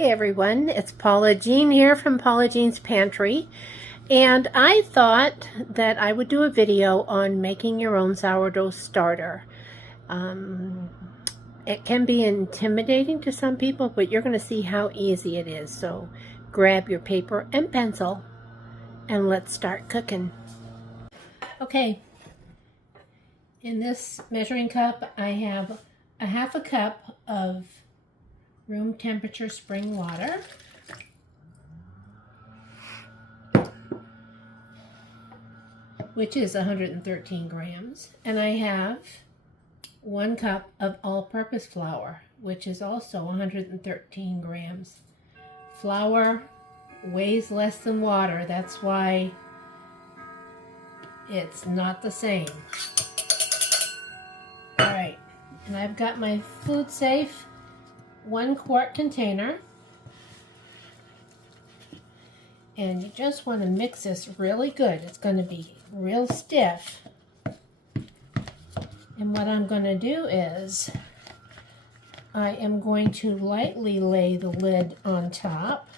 Hey everyone, it's Paula Jean here from Paula Jean's Pantry, and I thought that I would do a video on making your own sourdough starter. It can be intimidating to some people, but you're going to see how easy it is. So grab your paper and pencil and let's start cooking. Okay, in this measuring cup I have a half a cup of room temperature spring water, which is 113 grams, and I have 1 cup of all-purpose flour, which is also 113 grams. Flour weighs less than water, that's why it's not the same. Alright, and I've got my food safe 1 quart container, and you just want to mix this really good. It's going to be real stiff, and what I'm going to do is I am going to lightly lay the lid on top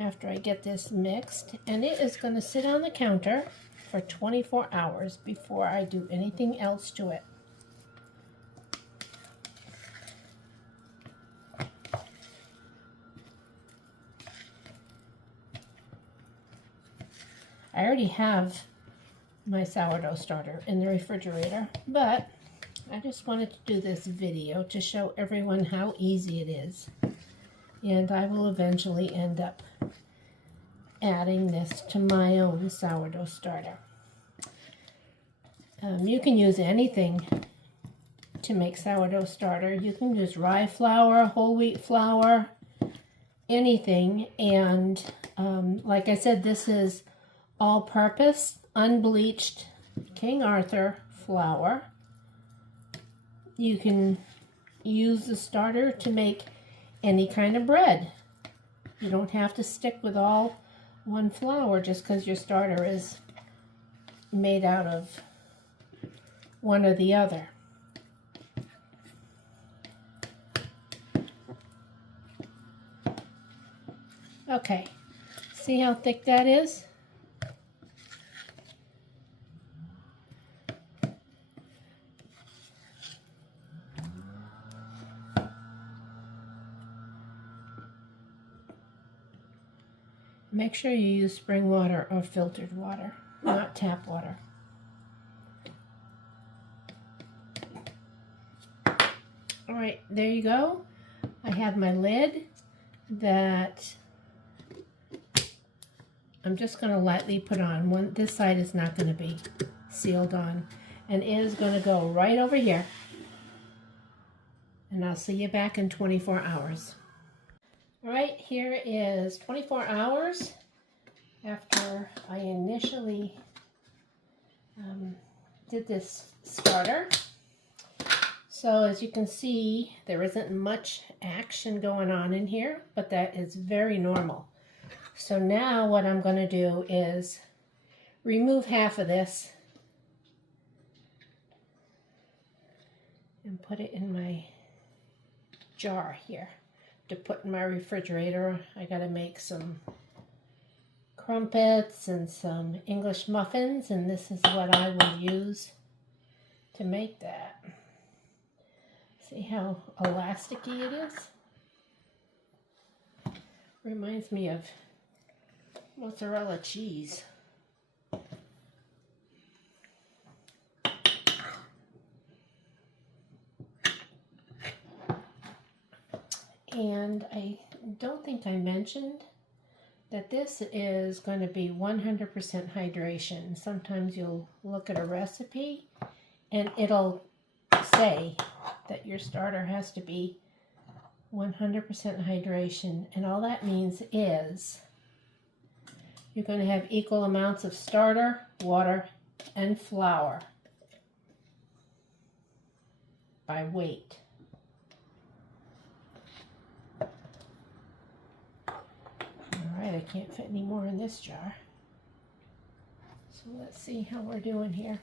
after I get this mixed, and it is going to sit on the counter for 24 hours before I do anything else to it. I already have my sourdough starter in the refrigerator, but I just wanted to do this video to show everyone how easy it is. And I will eventually end up adding this to my own sourdough starter. You can use anything to make sourdough starter. You can use rye flour, whole wheat flour, anything. And like I said, this is all-purpose, unbleached King Arthur flour. You can use the starter to make any kind of bread. You don't have to stick with all one flour just because your starter is made out of one or the other. Okay, see how thick that is? Make sure you use spring water or filtered water, not tap water. Alright, there you go. I have my lid that I'm just going to lightly put on. This side is not going to be sealed on, and it is going to go right over here. And I'll see you back in 24 hours. Alright, here is 24 hours after I initially did this starter. So as you can see, there isn't much action going on in here, but that is very normal. So now what I'm going to do is remove half of this and put it in my jar here to put in my refrigerator. I gotta make some crumpets and some English muffins, and this is what I will use to make that. See how elasticy it is? Reminds me of mozzarella cheese. And I don't think I mentioned that this is going to be 100% hydration. Sometimes you'll look at a recipe and it'll say that your starter has to be 100% hydration. And all that means is you're going to have equal amounts of starter, water, and flour by weight. I can't fit any more in this jar. So let's see how we're doing here.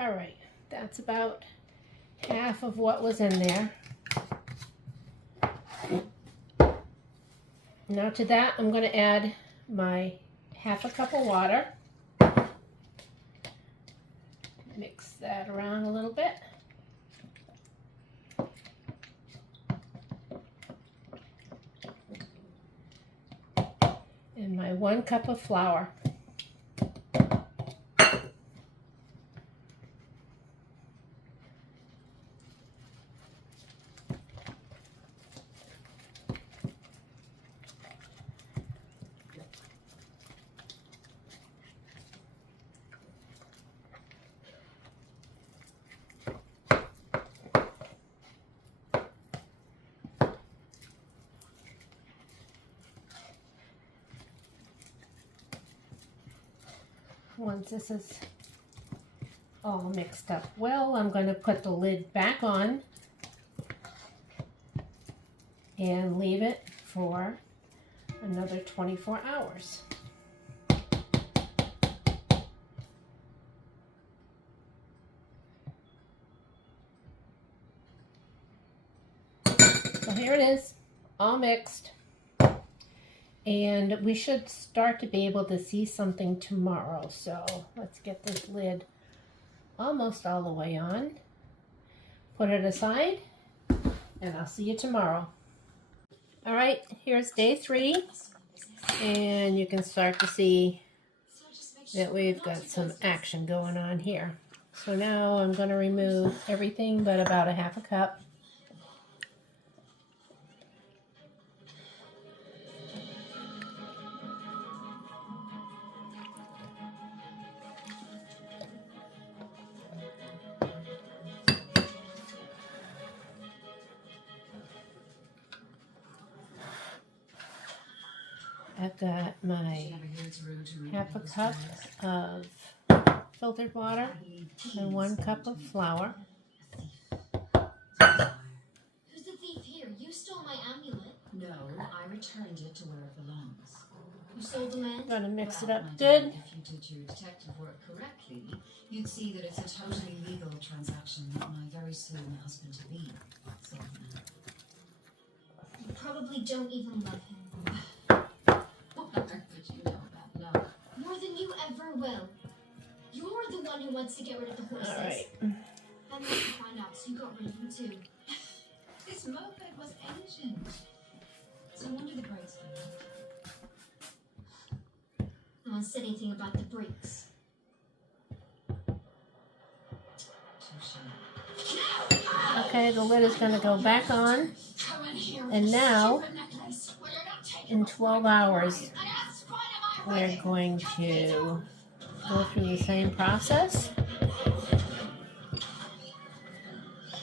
All right, that's about half of what was in there. Now to that, I'm going to add my half a cup of water. Mix that around a little bit. And my 1 cup of flour. Once this is all mixed up well, I'm going to put the lid back on and leave it for another 24 hours. So here it is, all mixed. And we should start to be able to see something tomorrow. So let's get this lid almost all the way on. Put it aside, and I'll see you tomorrow. All right, here's day 3. And you can start to see that we've got some action going on here. So now I'm going to remove everything but about a half a cup. I've got my half a cup of filtered water and 1 cup of flour. Who's the thief here? You stole my amulet. No, I returned it to where it belongs. You sold the land? Got to mix it up good. If you did your detective work correctly, you'd see that it's a totally legal transaction that my very soon husband-to-be sold the land. You probably don't even love him. What would you know about love? More than you ever will. You're the one who wants to get rid of the horses. All right. I'm going to find out, so you got rid of them too. This moped was ancient. So when did the brakes come out? No one said anything about the brakes. Okay, the lid is going to go back on. And now, in 12 hours, we're going to go through the same process.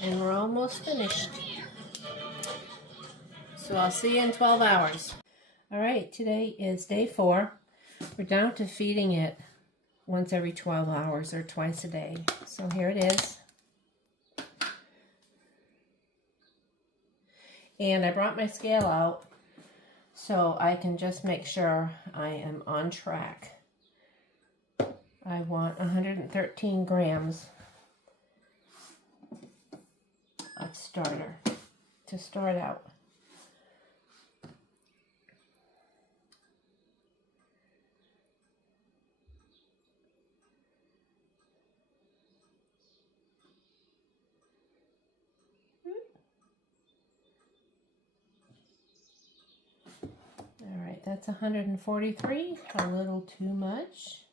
And we're almost finished. So I'll see you in 12 hours. All right, today is day 4. We're down to feeding it once every 12 hours or twice a day. So here it is. And I brought my scale out so I can just make sure I am on track. I want 113 grams of starter to start out. All right, that's 143, a little too much.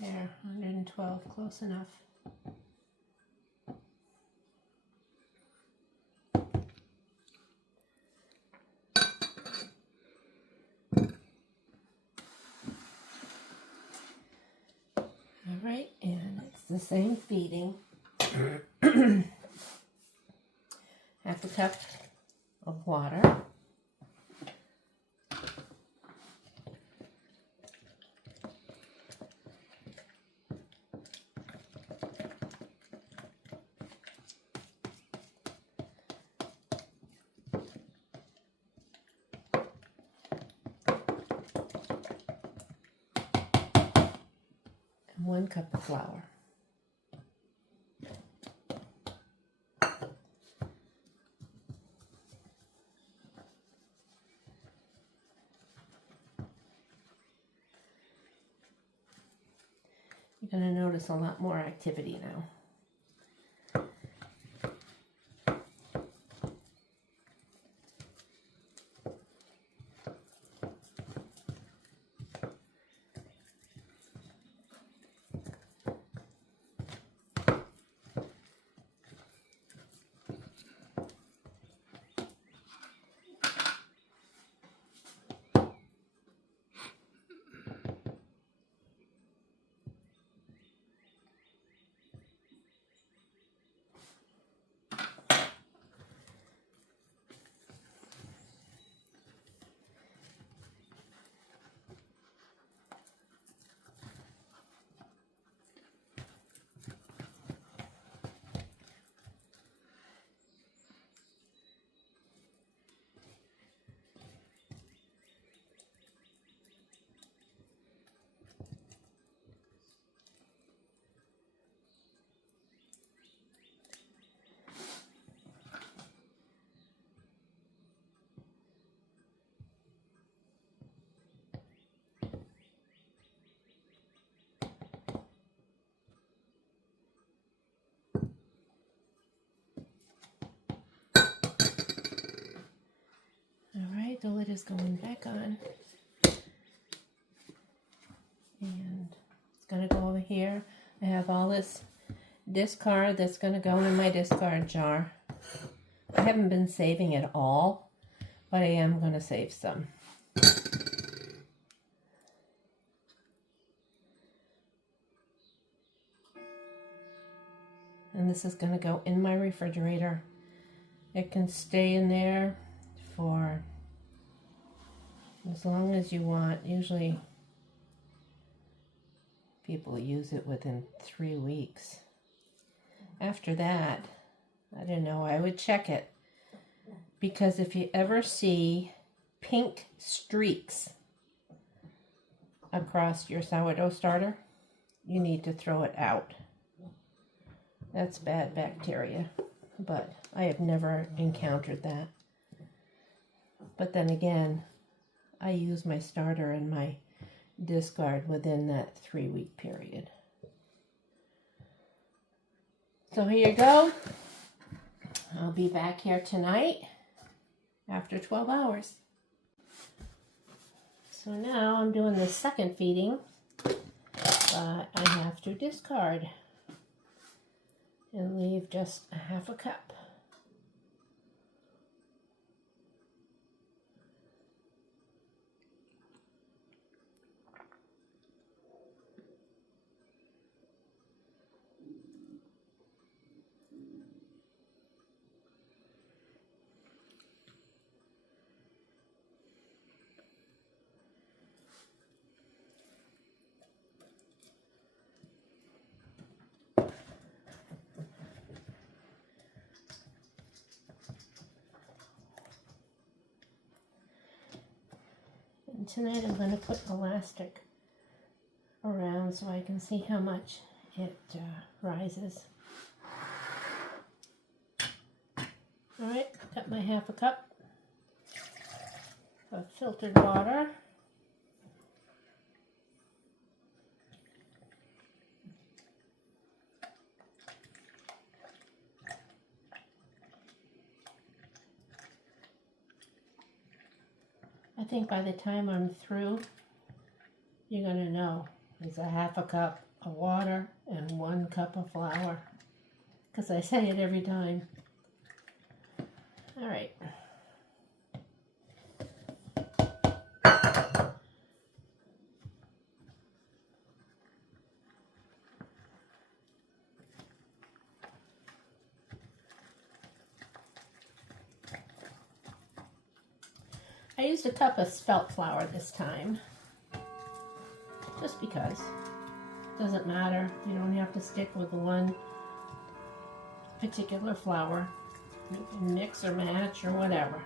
There, 112, close enough. All right, and it's the same feeding. Half a cup of water. And 1 cup of flour. You're going to notice a lot more activity now. Alright, the lid is going back on. And it's going to go over here. I have all this discard that's going to go in my discard jar. I haven't been saving it all, but I am going to save some. And this is going to go in my refrigerator. It can stay in there for as long as you want. Usually people use it within 3 weeks. After that, I don't know, I would check it. Because if you ever see pink streaks across your sourdough starter, you need to throw it out. That's bad bacteria, but I have never encountered that. But then again, I use my starter and my discard within that 3-week period. So here you go. I'll be back here tonight after 12 hours. So now I'm doing the second feeding, but I have to discard and leave just a half a cup. And tonight I'm going to put elastic around so I can see how much it rises. Alright, got my half a cup of filtered water. I think by the time I'm through, you're going to know it's a half a cup of water and 1 cup of flour, because I say it every time. All right. I used a cup of spelt flour this time, just because. Doesn't matter. You don't have to stick with one particular flour. You can mix or match or whatever.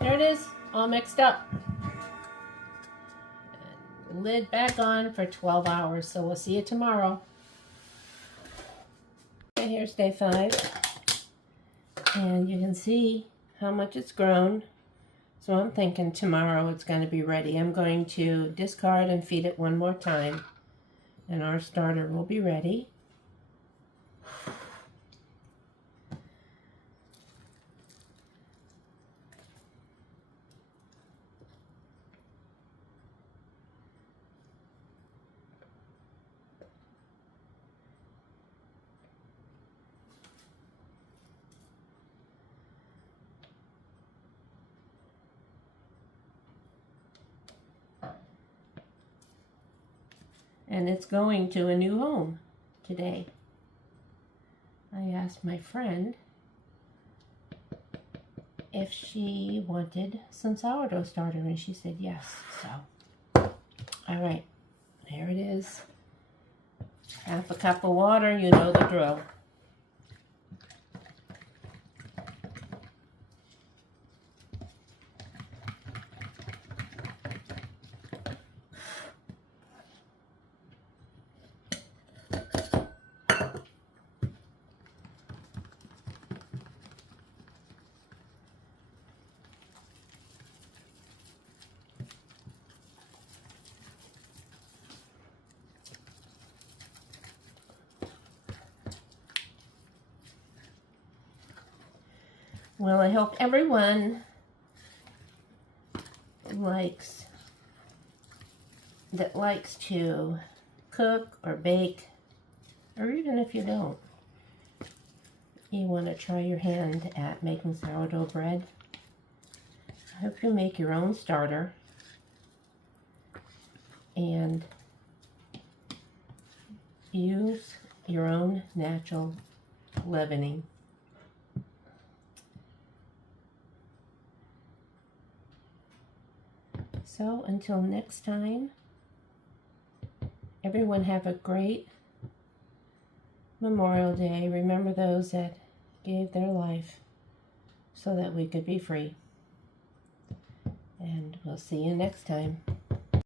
There it is, all mixed up. And lid back on for 12 hours, so we'll see you tomorrow. Okay, here's day 5. And you can see how much it's grown. So I'm thinking tomorrow it's going to be ready. I'm going to discard and feed it one more time, and our starter will be ready. And it's going to a new home today. I asked my friend if she wanted some sourdough starter, and she said yes. So, all right, there it is. Half a cup of water, you know the drill. Well, I hope everyone likes to cook or bake, or even if you don't, you want to try your hand at making sourdough bread. I hope you'll make your own starter and use your own natural leavening. So until next time, everyone have a great Memorial Day. Remember those that gave their life so that we could be free. And we'll see you next time.